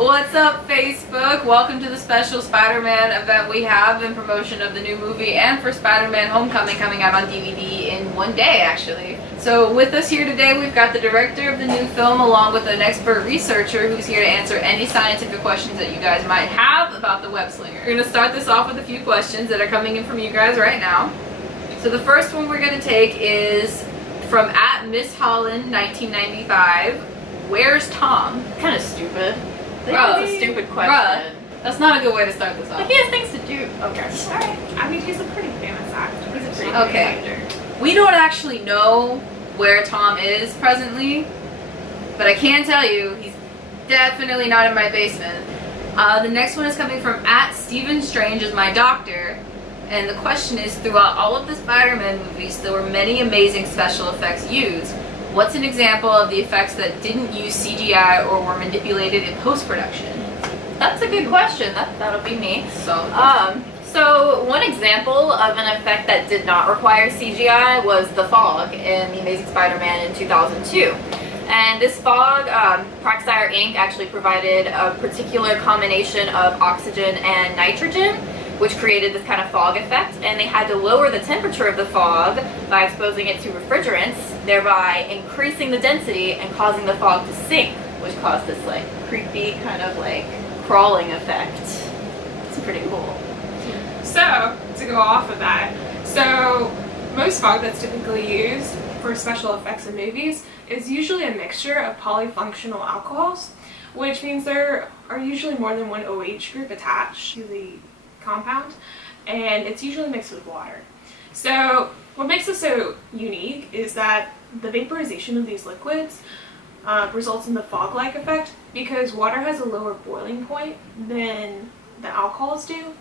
What's up, Facebook? Welcome to the special Spider-Man event we have in promotion of the new movie and for Spider-Man Homecoming coming out on DVD in one day, actually. So with us here today, we've got the director of the new film along with an expert researcher who's here to answer any scientific questions that you guys might have about the web slinger. We're going to start this off with a few questions that are coming in from you guys right now. So the first one we're going to take is from @MissHolland1995. Where's Tom? Kind of stupid. Bruh, That's a stupid question. That's not a good way to start this off. But he has things to do. Okay. Alright. I mean, he's a pretty famous actor. He's a pretty Okay. famous actor. We don't actually know where Tom is presently, but I can tell you he's definitely not in my basement. The next one is coming from @StephenStrangeIsMyDoctor, and the question is, throughout all of the Spider-Man movies, there were many amazing special effects used. What's an example of the effects that didn't use CGI or were manipulated in post-production? That's a good question. That'll be me. So one example of an effect that did not require CGI was the fog in The Amazing Spider-Man in 2002. And this fog, Praxire Inc. actually provided a particular combination of oxygen and nitrogen, which created this kind of fog effect, and they had to lower the temperature of the fog by exposing it to refrigerants, thereby increasing the density and causing the fog to sink, which caused this like creepy kind of like crawling effect. It's pretty cool. So, to go off of that, so most fog that's typically used for special effects in movies is usually a mixture of polyfunctional alcohols, which means there are usually more than one OH group attached to the compound, and it's usually mixed with water. So what makes this so unique is that the vaporization of these liquids results in the fog-like effect because water has a lower boiling point than the alcohols do.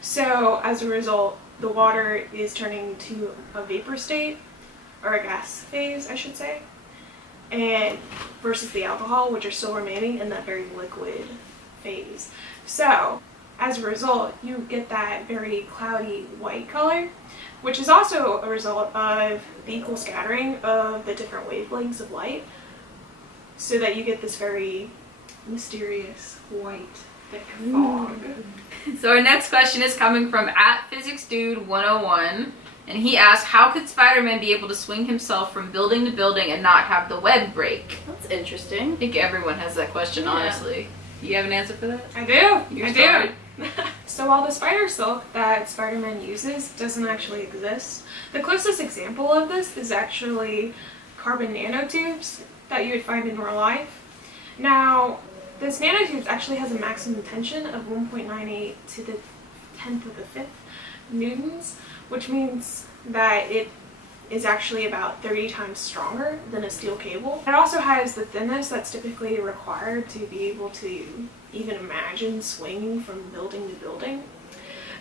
So as a result, the water is turning to a vapor state, or a gas phase, I should say, and versus the alcohol, which are still remaining in that very liquid phase. So as a result, you get that very cloudy white color, which is also a result of the equal scattering of the different wavelengths of light, so that you get this very mysterious white thick fog. So our next question is coming from @PhysicsDude101, and he asked, how could Spider-Man be able to swing himself from building to building and not have the web break? That's interesting. I think everyone has that question, honestly. You have an answer for that? I do. You're I sorry. do. So while the spider silk that Spider-Man uses doesn't actually exist, the closest example of this is actually carbon nanotubes that you would find in real life. Now, this nanotubes actually has a maximum tension of 1.98 to the 10th of the 5th newtons, which means that it is actually about 30 times stronger than a steel cable. It also has the thinness that's typically required to be able to even imagine swinging from building to building.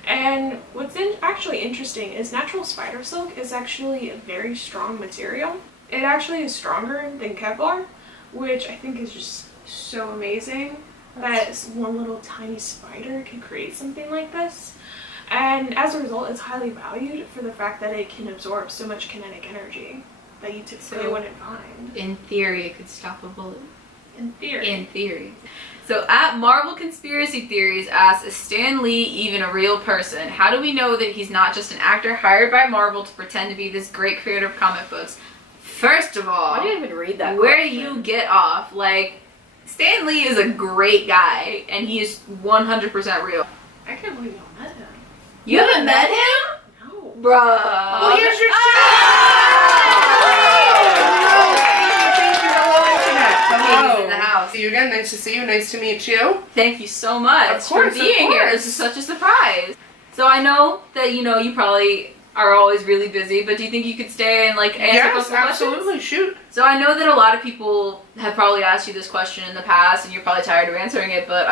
And what's actually interesting is natural spider silk is actually a very strong material. It actually is stronger than Kevlar, which I think is just so amazing that one little tiny spider can create something like this. And as a result, it's highly valued for the fact that it can absorb so much kinetic energy that you typically wouldn't find. In theory, it could stop a bullet. In theory. In theory. So @Marvel Conspiracy Theories asks, is Stan Lee even a real person? How do we know that he's not just an actor hired by Marvel to pretend to be this great creator of comic books? First of all, Why do you even read that where question? do you get off? Like, Stan Lee is a great guy, and he is 100% real. I can't believe y'all met him. You haven't met him? No. Bruh. Well, here's your He's in the house. See you again. Nice to see you. Nice to meet you. Thank you so much Of course, for being here. This is such a surprise. So I know that, you probably are always really busy, but do you think you could stay and answer Yes, those absolutely. questions? Shoot. So I know that a lot of people have probably asked you this question in the past, and you're probably tired of answering it, but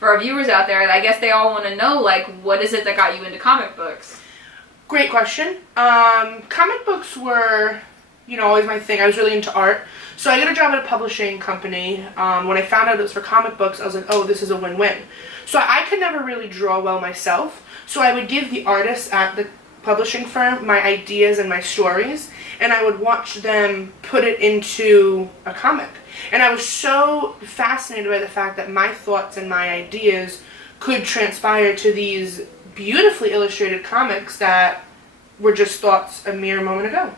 for our viewers out there, I guess they all want to know, what is it that got you into comic books? Great question. Comic books were, always my thing. I was really into art. So I got a job at a publishing company. When I found out it was for comic books, I was like, oh, this is a win-win. So I could never really draw well myself. So I would give the artists at the publishing firm my ideas and my stories, and I would watch them put it into a comic. And I was so fascinated by the fact that my thoughts and my ideas could transpire to these beautifully illustrated comics that were just thoughts a mere moment ago.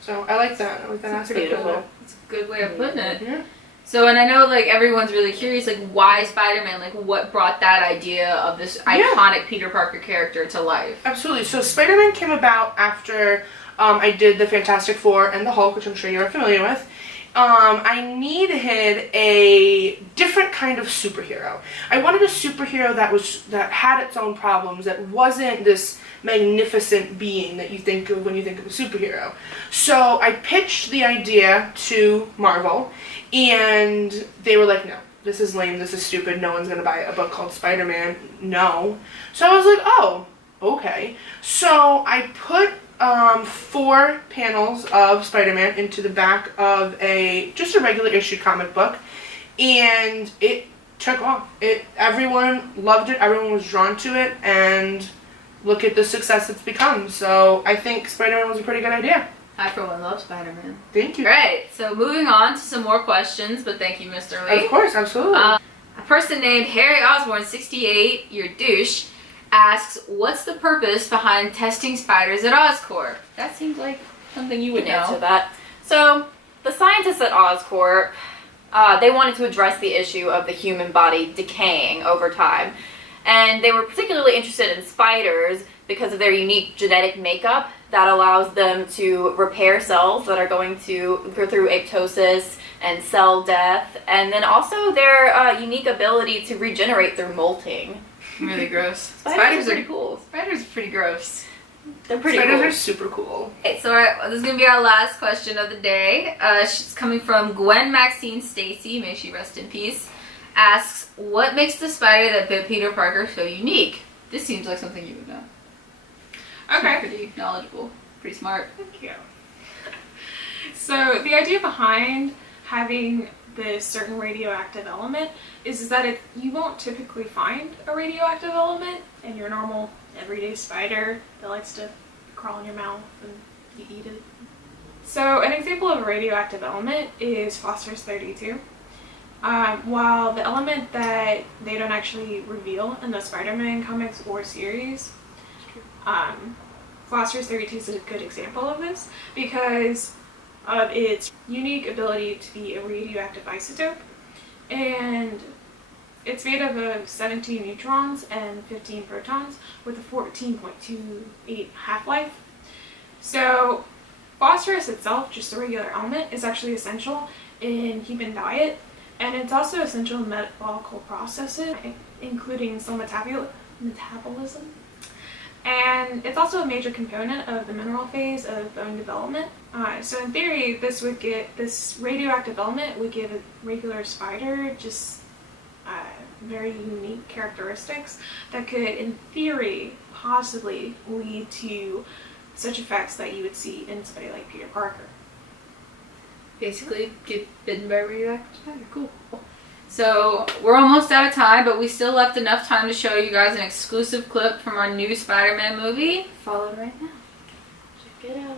So I like that. I like that aspect of it. That's a good way of putting it. Yeah. So, and I know, like, everyone's really curious, like, why Spider-Man? Like, what brought that idea of this iconic Peter Parker character to life? Absolutely. So Spider-Man came about after I did the Fantastic Four and the Hulk, which I'm sure you're familiar with. I needed a different kind of superhero. I wanted a superhero that had its own problems, that wasn't this magnificent being that you think of when you think of a superhero. So I pitched the idea to Marvel, and they were like, no, this is lame, this is stupid, no one's gonna buy a book called Spider-Man, no. So I was like, oh, okay. So I put 4 panels of Spider-Man into the back of just a regular issued comic book, and it took off. Everyone loved it, everyone was drawn to it, and look at the success it's become. So I think Spider-Man was a pretty good idea. I, for one, love Spider-Man. Thank you. Alright, so moving on to some more questions, but thank you, Mr. Lee. Of course, absolutely. A person named Harry Osborne, 68, your douche, asks, what's the purpose behind testing spiders at Oscorp? That seems like something you would know. Answer that. So, the scientists at Oscorp, they wanted to address the issue of the human body decaying over time. And they were particularly interested in spiders because of their unique genetic makeup that allows them to repair cells that are going to go through apoptosis and cell death, and then also their unique ability to regenerate through molting. Really gross. Spiders are pretty cool. Spiders are pretty gross. They're pretty Spiders cool. are super cool. Okay, so this is going to be our last question of the day. She's coming from Gwen Maxine Stacy, may she rest in peace, asks, what makes the spider that bit Peter Parker so unique? This seems like something you would know. Okay. Pretty knowledgeable, pretty smart. Thank you. So the idea behind having this certain radioactive element is that you won't typically find a radioactive element in your normal everyday spider that likes to crawl in your mouth and you eat it. So an example of a radioactive element is phosphorus-32. While the element that they don't actually reveal in the Spider-Man comics or series, phosphorus-32 is a good example of this because of its unique ability to be a radioactive isotope, and it's made up of 17 neutrons and 15 protons with a 14.28 half-life. So phosphorus itself, just a regular element, is actually essential in human diet, and it's also essential in metabolical processes, including some metabolism. And it's also a major component of the mineral phase of bone development. So in theory, this radioactive element would give a regular spider just very unique characteristics that could, in theory, possibly lead to such effects that you would see in somebody like Peter Parker. Basically, get bitten by a radioactive spider. Cool. So we're almost out of time, but we still left enough time to show you guys an exclusive clip from our new Spider-Man movie. Follow it right now. Check it out.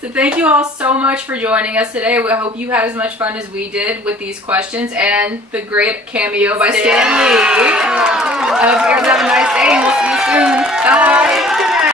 So thank you all so much for joining us today. We hope you had as much fun as we did with these questions and the great cameo by Stan Lee. I hope you guys have a nice day and we'll see you soon. Bye!